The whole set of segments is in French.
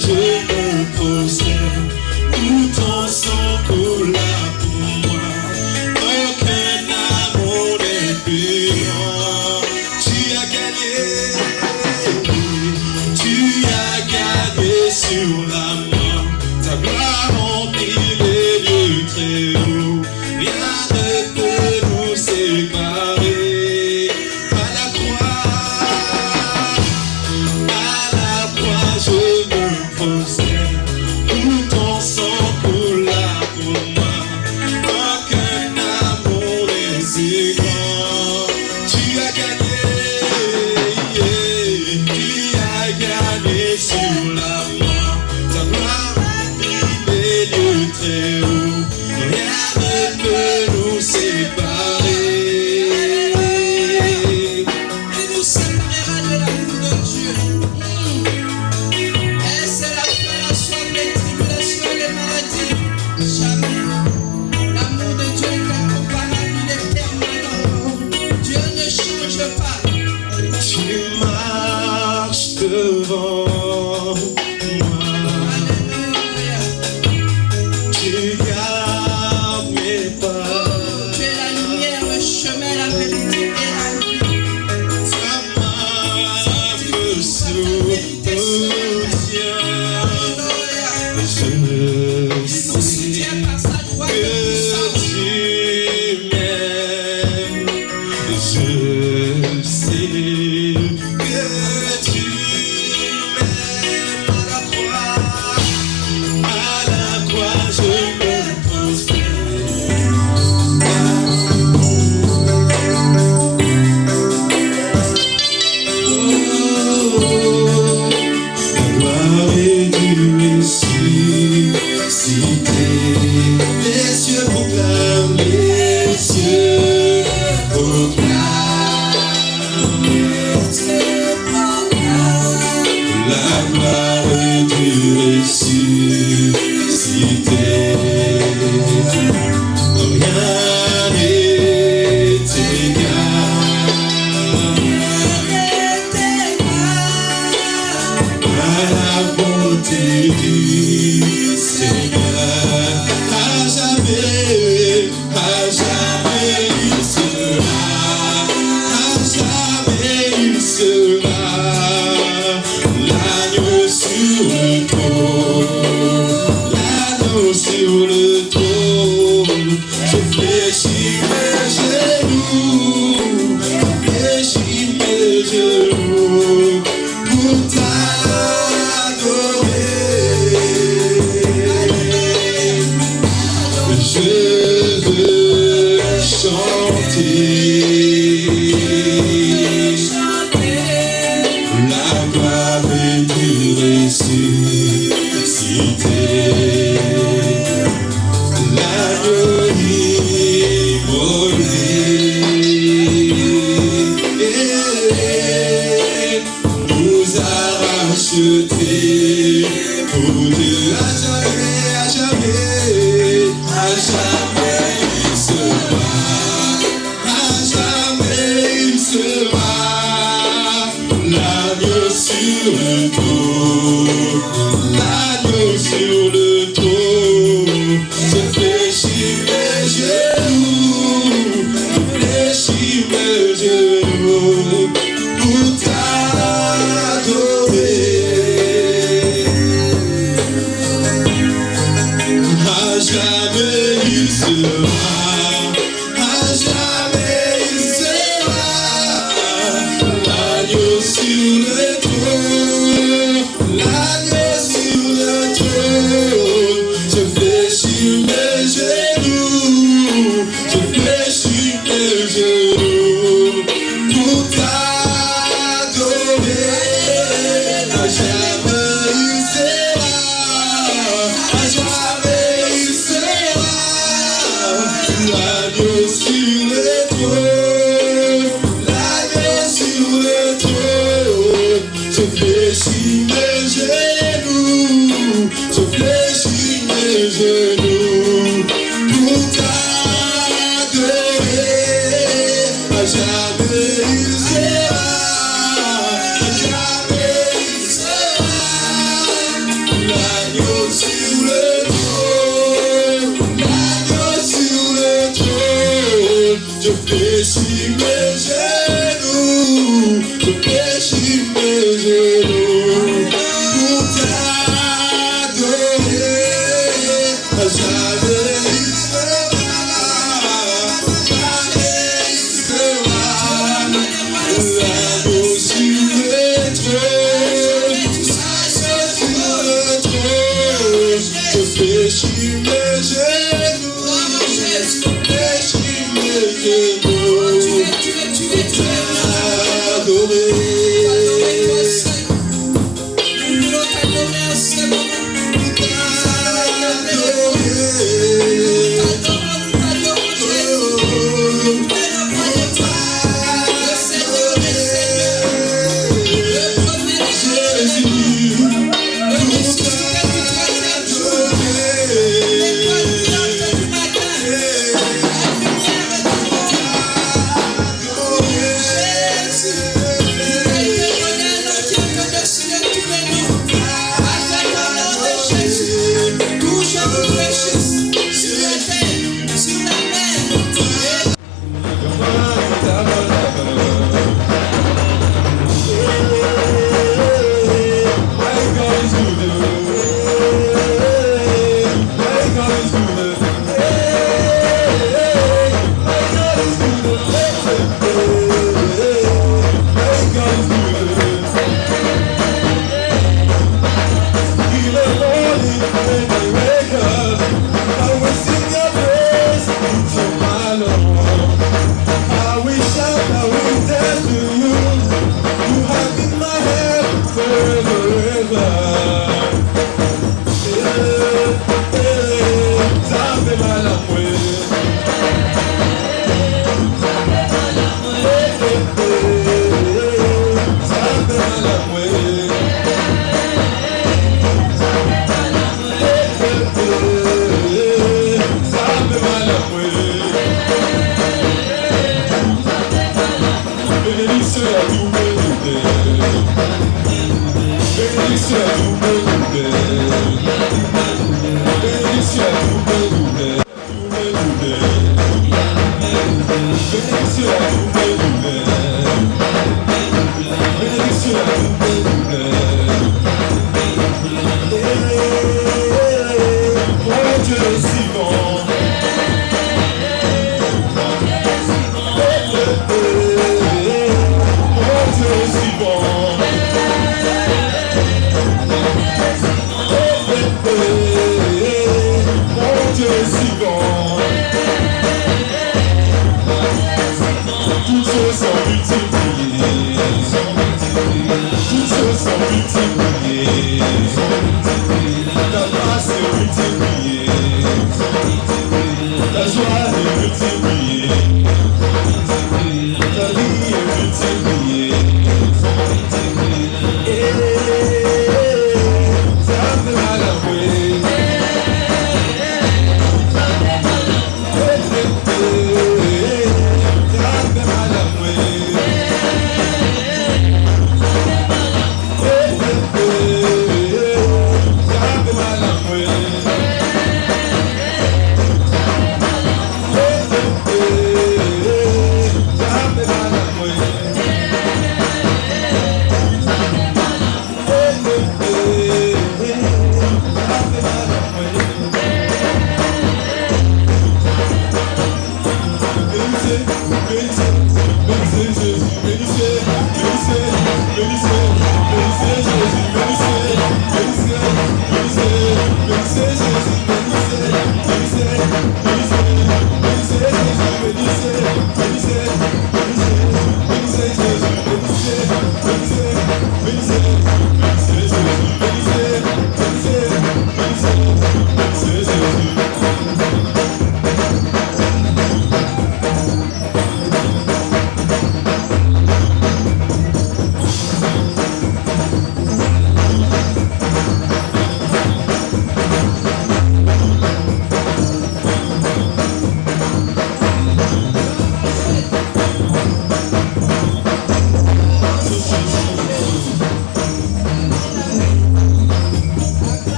je me prosterne, où ton sang coule pour moi. Aucun amour n'est plus grand. Tu as gagné sur la mort. Ta gloire remplit les lieux très hauts. Rien ne peut nous séparer. À la croix, je me prosterne, où ton sang coule pour moi. Aucun amour n'est si grand. Tu as gagné sur la mort. Ta gloire remplit les lieux très hauts. Rien ne peut nous séparer. Il nous séparera de l'amour de Dieu. Et c'est la faim, la soif, les tribulations, les maladies. Jamais. L'amour de Dieu est incomparable, il est permanent. Dieu ne change pas. Tu marches devant moi. Alléluia. Tu gardes mes pas. Oh, tu es la lumière, le chemin, la vérité et la vie. Ta main me soutient. Alléluia. Je Il nous sais soutient par sa droite de que puissance. tu m'aimes. Je sais que tu m'aimes. À la croix, je me prosterne. La gloire est du ressuscité. Les cieux proclament, les cieux proclament. La gloire est du ressuscité. Rien n'est égal à la bonté du Seigneur. À jamais il sera. À jamais il sera. L'agneau sur le trône. L'agneau sur le trône. Je fléchis mes genoux. Je fléchis mes genoux pour t'adorer. Je veux chanter. La gloire est du ressuscité. L'agneau immolé nous a rachetés pour Dieu. À jamais il sera. À jamais il sera. L'agneau sur le trône. L'agneau sur le trône. Je fléchis mes genoux. Je fléchis mes genoux pour t'adorer. À jamais il sera. À jamais il sera. L'agneau sur le trône. L'agneau sur le trône. L'agneau sur le trône, l'agneau sur le trône, je fléchis mes genoux, je fléchis mes genoux pour t'adorer. Jamais il sera, l'agneau sur le trône, je fléchis mes genoux, je fléchis mes genoux pour t'adorer.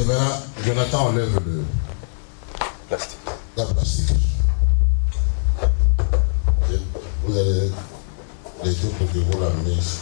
Et maintenant, Jonathan enlève le Plastique. la plastique. Et vous allez les deux pour que vous l'amenez ici.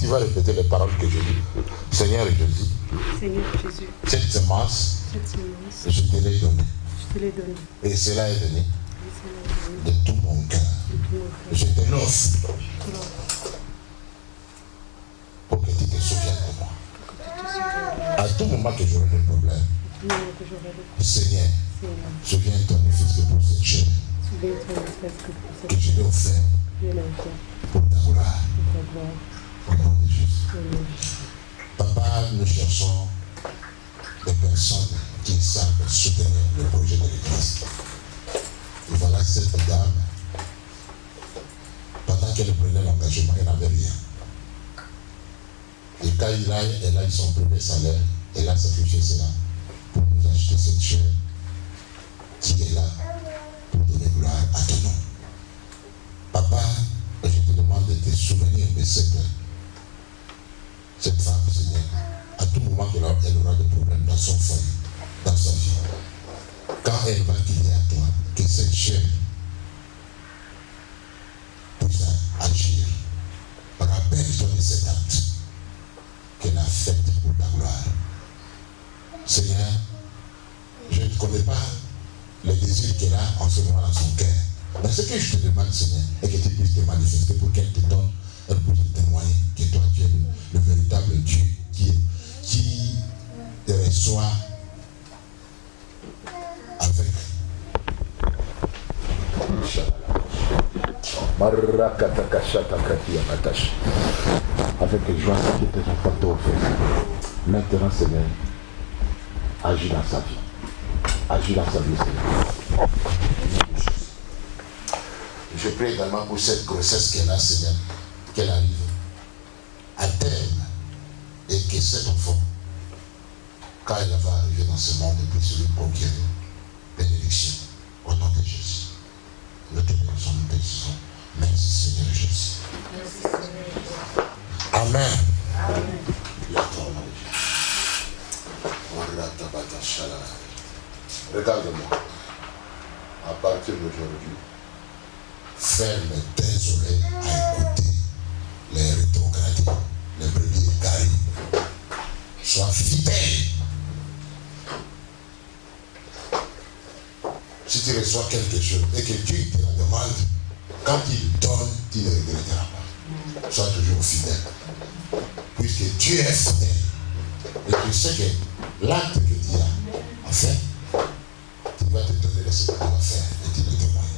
Tu vas répéter les paroles que je dis. Seigneur Jésus, Seigneur Jésus, cette semence, je te l'ai donnée. Et cela est venu de tout mon cœur. Je te l'offre pour que tu te souviennes de moi. À tout moment que j'aurai des problèmes, Seigneur, souviens-toi du Fils que pour cette chair que je l'ai offert pour ta gloire. Au nom de Jésus. Papa, nous cherchons des personnes qui savent soutenir le projet de l'Église. Et voilà cette dame, pendant qu'elle prenait l'engagement, elle n'avait rien. Et quand elle a eu son premier salaire, elle a sacrifié cela pour nous acheter cette chair qui est là pour donner gloire à ton nom. Papa, je te demande de te souvenir de cette femme, Seigneur, à tout moment qu'elle aura des problèmes dans son foyer, dans sa vie. Quand elle va crier à toi, que cette chair puisse agir. Rappelle-toi de cet acte qu'elle a fait pour ta gloire. Seigneur, je ne connais pas les désirs qu'elle a en ce moment dans son cœur. Mais ce que je te demande, Seigneur, est que tu puisses te manifester pour qu'elle te donne, elle puisse te témoigner que toi, tu es le véritable Dieu qui te reçoit avec joie, ce qui était ton photo offert. Maintenant, Seigneur, agis dans sa vie. Agis dans sa vie, Seigneur. Je prie également pour cette grossesse qu'elle a, Seigneur, qu'elle arrive à terme et que cet enfant, quand elle va arriver dans ce monde, puisse lui procurer bénédiction. Au nom de Jésus. Nous te bénissons, nous te disons. Merci Seigneur Jésus. Amen. Regarde-moi. À partir d'aujourd'hui, ferme tes oreilles à écouter les rétrogradés, les brebis égarés. Sois fidèle. Si tu reçois quelque chose et que Dieu te la demande, quand il donne, tu ne regretteras pas. Sois toujours fidèle. Puisque Dieu est fidèle. Et tu sais que l'acte que tu as fait, tu vas te donner ce que tu vas faire et tu le témoignes.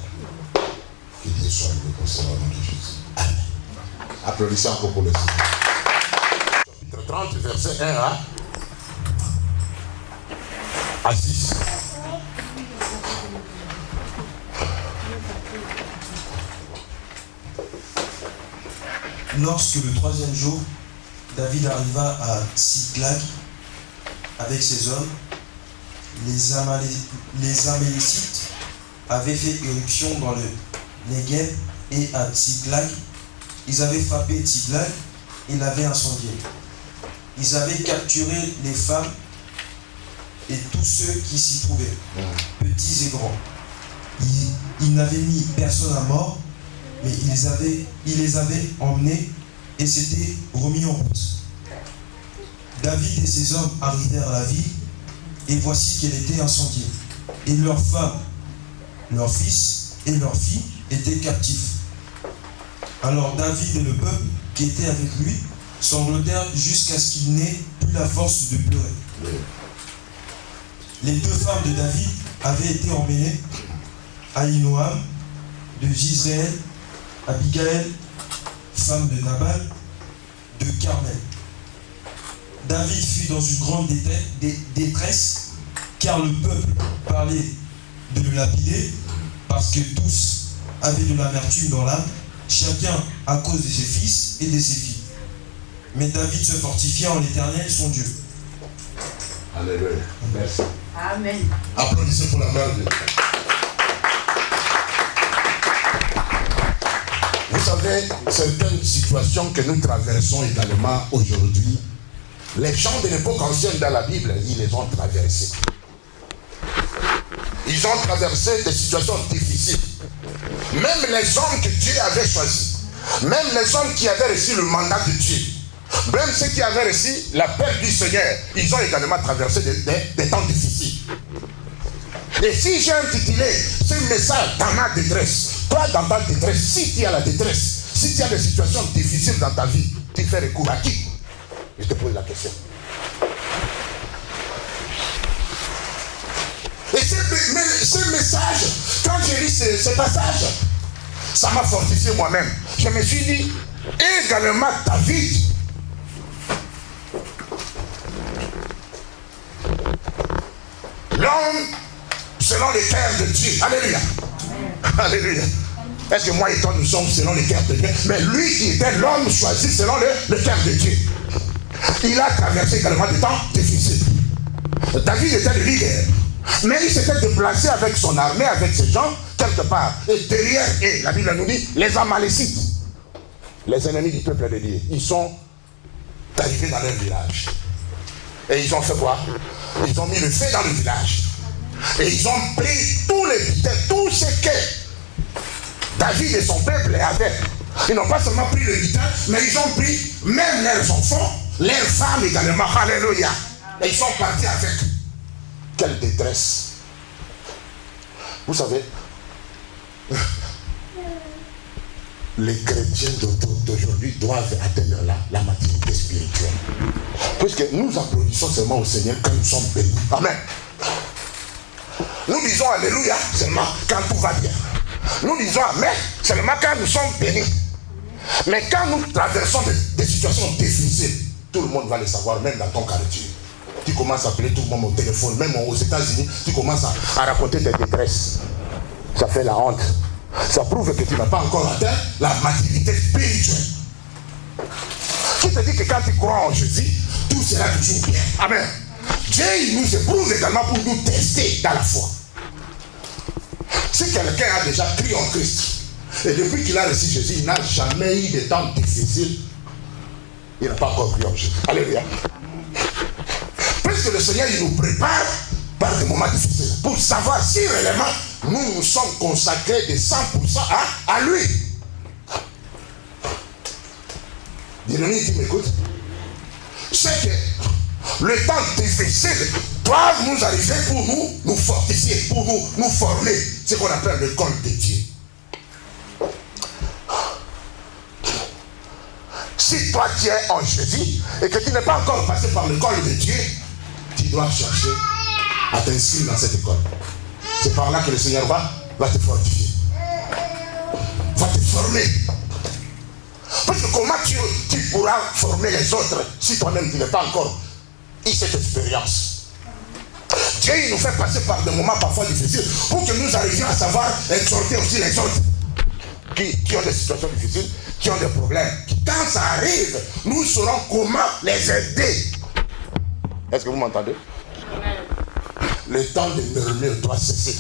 Que Dieu soit loué pour cela au nom de Jésus. Amen. Applaudissez encore pour le Seigneur. Chapitre 30, verset 1 à 6. Lorsque le troisième jour, David arriva à Tsiklag avec ses hommes, les Amalécites avaient fait éruption dans le Negev et à Tsiklag. Ils avaient frappé Tsiklag et l'avaient incendié. Ils avaient capturé les femmes et tous ceux qui s'y trouvaient, petits et grands. Ils n'avaient mis personne à mort, mais ils les avaient emmenés et s'étaient remis en route. David et ses hommes arrivèrent à la ville, et voici qu'elle était incendiée. Et leurs femmes, leurs fils et leurs filles étaient captifs. Alors David et le peuple qui était avec lui sanglotèrent jusqu'à ce qu'il n'ait plus la force de pleurer. Les 2 femmes de David avaient été emmenées, Ahinoam de Jizréel, Abigaël, femme de Nabal, de Carmel. David fut dans une grande détresse, car le peuple parlait de le lapider, parce que tous avaient de l'amertume dans l'âme, chacun à cause de ses fils et de ses filles. Mais David se fortifia en l'Éternel, son Dieu. Alléluia. Merci. Amen. Applaudissez pour la mère de Dieu. Vous savez, certaines situations que nous traversons également aujourd'hui, les gens de l'époque ancienne dans la Bible, ils les ont traversées. Ils ont traversé des situations difficiles. Même les hommes que Dieu avait choisis, même les hommes qui avaient reçu le mandat de Dieu, même ceux qui avaient reçu l'appel du Seigneur, ils ont également traversé des temps difficiles. Et si j'ai intitulé ce message dans ma détresse, toi dans ta détresse, si tu as la détresse, si tu as des situations difficiles dans ta vie, tu fais recours à qui? Je te pose la question. Et ce message, quand j'ai lu ce passage, ça m'a fortifié moi-même. Je me suis dit, également David, l'homme selon les cœurs de Dieu. Alléluia. Alléluia. Est-ce que moi et toi nous sommes selon les cœurs de Dieu? Mais lui qui était l'homme choisi selon le cœur de Dieu. Il a traversé également des temps difficiles. David était le leader. Mais il s'était déplacé avec son armée, avec ses gens, quelque part. Et derrière, et la Bible nous dit, les Amalécites, les ennemis du peuple de Dieu, ils sont arrivés dans leur village. Et ils ont fait quoi? Ils ont mis le feu dans le village. Et ils ont pris tous les butin, tout ce que David et son peuple avaient. Ils n'ont pas seulement pris le butin, mais ils ont pris même leurs enfants, leurs femmes également. Alléluia. Et ils sont partis avec. Quelle détresse. Vous savez, les chrétiens d'aujourd'hui doivent atteindre la maturité spirituelle. Puisque nous applaudissons seulement au Seigneur quand nous sommes bénis. Amen. Nous disons Alléluia seulement quand tout va bien. Nous disons Amen seulement quand nous sommes bénis. Mais quand nous traversons des situations difficiles, tout le monde va le savoir, même dans ton quartier. Tu commences à appeler tout le monde au téléphone, même aux États-Unis, tu commences à raconter tes détresses. Ça fait la honte. Ça prouve que tu n'as pas encore atteint la maturité spirituelle. Qui te dit que quand tu crois en Jésus, tout sera toujours bien. Amen. Dieu il nous éprouve également pour nous tester dans la foi. Si quelqu'un a déjà cru en Christ, et depuis qu'il a reçu Jésus, il n'a jamais eu de temps difficiles, il n'a pas encore cru en Jésus. Alléluia. Puisque le Seigneur il nous prépare par des moments difficiles pour savoir si réellement nous nous sommes consacrés de 100% à lui. Dieudonné, tu m'écoutes? C'est que le temps difficile doit nous arriver pour nous fortifier, pour nous former, ce qu'on appelle l'école de Dieu. Si toi tu es en Jésus et que tu n'es pas encore passé par l'école de Dieu, tu dois chercher à t'inscrire dans cette école. C'est par là que le Seigneur va te fortifier, va te former. Parce que comment tu pourras former les autres si toi-même tu n'es pas encore eu cette expérience? Dieu il nous fait passer par des moments parfois difficiles pour que nous arrivions à savoir exhorter aussi les autres qui ont des situations difficiles, qui ont des problèmes. Quand ça arrive, nous saurons comment les aider. Est-ce que vous m'entendez? Le temps de murmure doit cesser.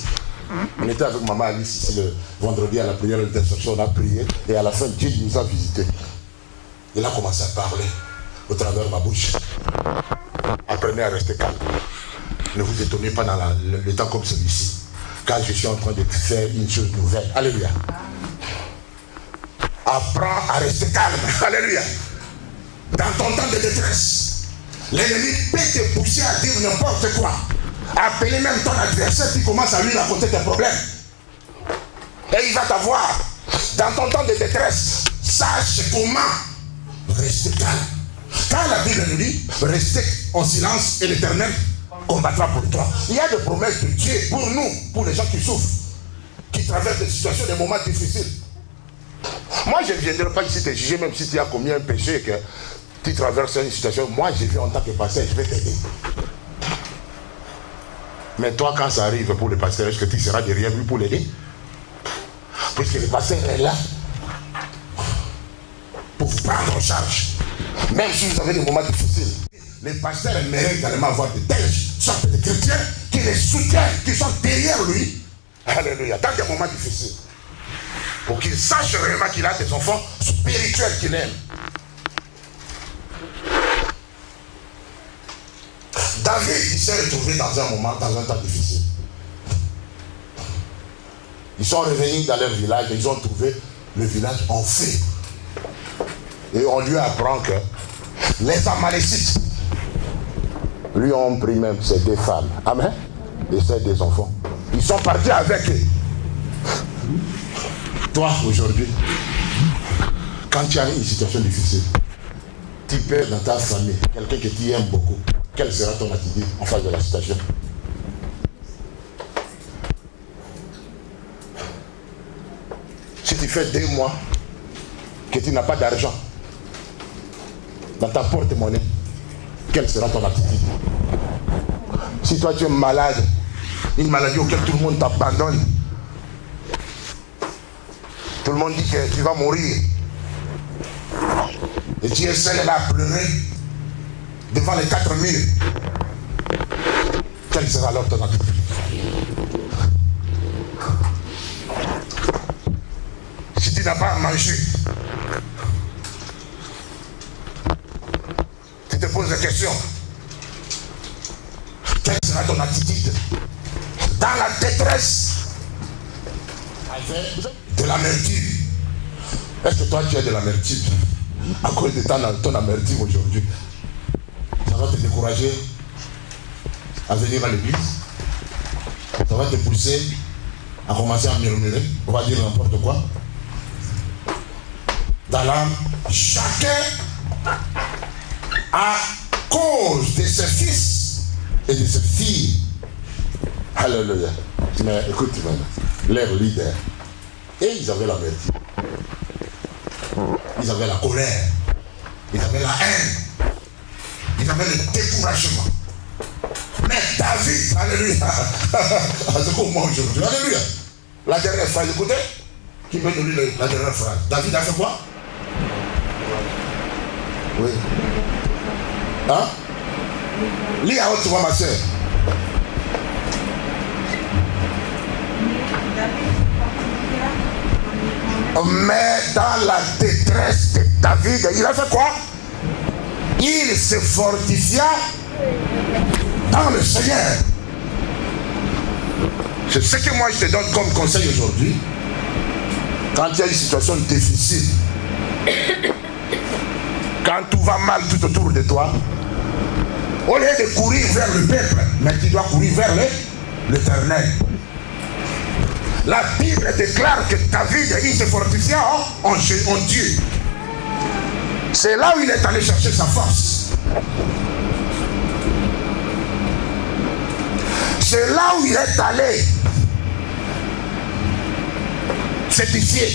On était avec maman Alice ici le vendredi à la prière d'intercession, on a prié et à la fin Dieu nous a visités. Il a commencé à parler au travers de ma bouche. Apprenez à rester calme. Ne vous étonnez pas dans le temps comme celui-ci, car je suis en train de faire une chose nouvelle. Alléluia. Apprends à rester calme. Alléluia. Dans ton temps de détresse, l'ennemi peut te pousser à dire n'importe quoi. Appeler même ton adversaire, tu commences à lui raconter tes problèmes. Et il va t'avoir. Dans ton temps de détresse, sache comment rester calme. Quand la Bible nous dit, restez en silence et l'Éternel combattra pour toi. Il y a des promesses de Dieu pour nous, pour les gens qui souffrent, qui traversent des situations, des moments difficiles. Moi, je ne viendrai pas ici te juger, même si tu as commis un péché et que tu traverses une situation. Moi, je viens en tant que pasteur, je vais t'aider. Mais toi, quand ça arrive pour le pasteur, est-ce que tu seras derrière lui pour l'aider? Puisque le pasteur est là pour vous prendre en charge. Même si vous avez des moments difficiles. Les pasteurs aimeraient également avoir de telles sortes de chrétiens qui les soutiennent, qui sont derrière lui. Alléluia. Dans des moments difficiles. Pour qu'il sache réellement qu'il a des enfants spirituels qu'il aime. David, il s'est retrouvé dans un moment, dans un temps difficile. Ils sont revenus dans leur village et ils ont trouvé le village en feu. Et on lui apprend que les Amalécites lui ont pris même ses 2 femmes. Amen. Et ses 2 enfants. Ils sont partis avec eux. Toi, aujourd'hui, quand tu as une situation difficile, tu perds dans ta famille quelqu'un que tu aimes beaucoup, quelle sera ton attitude en face de la situation? Si tu fais 2 mois que tu n'as pas d'argent dans ta porte-monnaie, quelle sera ton attitude? Si toi tu es malade, une maladie auquel tout le monde t'abandonne, tout le monde dit que tu vas mourir, et tu es seul là à pleurer devant les 4 murs, quelle sera alors ton attitude? Si tu n'as pas à manger, tu te poses la question, quelle sera ton attitude dans la détresse de l'amertume? Est-ce que toi tu as de l'amertume à cause de ton amertume aujourd'hui? Ça va te décourager à venir à l'église? Ça va te pousser à commencer à murmurer, on va dire n'importe quoi? Dans l'âme, chacun, à cause de ses fils et de ses filles. Alléluia. Mais écoute, leurs leaders, et ils avaient l'amertume. Ils avaient la colère. Ils avaient la haine. Ils avaient le découragement. Mais David, alléluia. C'est comme moi aujourd'hui. Alléluia. La dernière phrase, écoutez. Qui peut nous lire la dernière phrase? David a fait quoi? Oui. Hein? Lis à haute voix, ma soeur. Mais dans la détresse de David, il a fait quoi? Il se fortifia dans le Seigneur. C'est ce que moi je te donne comme conseil aujourd'hui. Quand il y a une situation difficile, quand tout va mal tout autour de toi, au lieu de courir vers le peuple, mais tu dois courir vers l'Éternel. La Bible déclare que David, il se fortifia en Dieu. C'est là où il est allé chercher sa force. C'est là où il est allé s'édifier.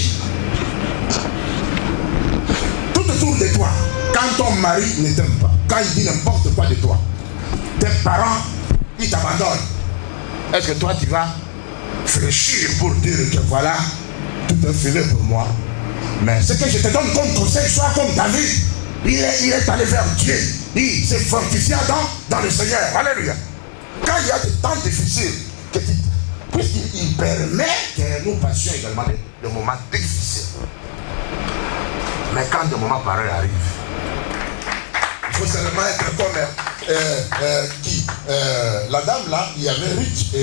Tout autour de toi, quand ton mari ne t'aime pas, quand il dit n'importe quoi de toi, tes parents, ils t'abandonnent. Est-ce que toi tu vas fléchir pour dire que voilà, tout est filé pour moi? Mais ce que je te donne comme conseil, sois comme David. Il est allé vers Dieu. Il s'est fortifié dans le Seigneur. Alléluia. Quand il y a des temps difficiles, puisqu'il permet que nous passions également des moments difficiles. Mais quand des moments pareils arrivent, il faut seulement être comme la dame là, il y avait Ruth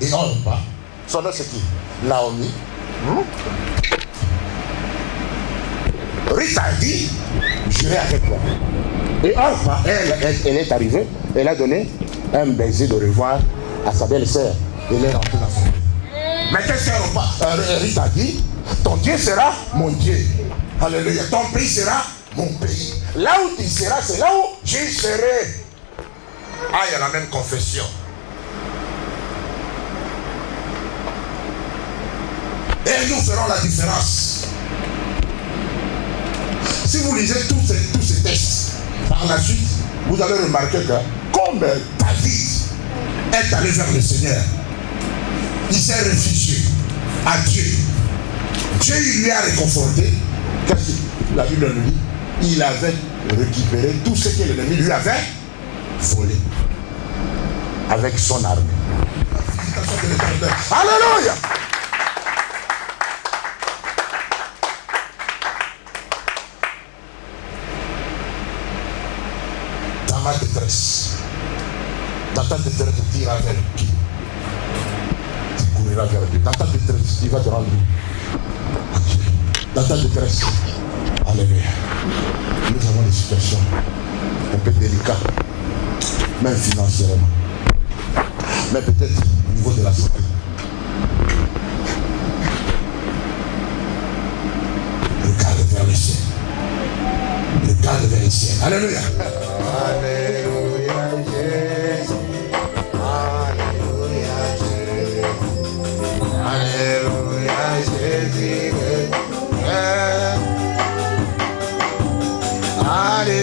et Orpa. Son nom c'est qui? Naomi. Ruth a dit, j'irai avec toi. Et Orpa, elle est arrivée, elle a donné un baiser de revoir à sa belle-sœur. Elle est rentrée dans son vie. Mais qu'est-ce que Ruth a dit? Ton Dieu sera mon Dieu. Alléluia. Ton pays sera mon pays. Là où tu seras, c'est là où je serai. Ah, il y a la même confession. Et nous ferons la différence. Si vous lisez tous ces textes, par la suite, vous allez remarquer que comme David est allé vers le Seigneur, il s'est réfugié à Dieu. Dieu lui a réconforté. Qu'est-ce que la Bible nous dit? Il avait récupéré tout ce que l'ennemi lui avait volé avec son armée. Alléluia! Dans ma détresse, dans ta détresse, tu iras vers qui? Tu couriras vers Dieu. Dans ta détresse, tu vas te rendre à Dieu. Dans ta détresse, alléluia. Nous avons des situations un peu délicates, même financièrement, mais peut-être au niveau de la santé. Regarde vers le ciel. Regarde vers le ciel. Alléluia. Alléluia, Jésus. Alléluia, Jésus. Alléluia, Jésus. Alléluia.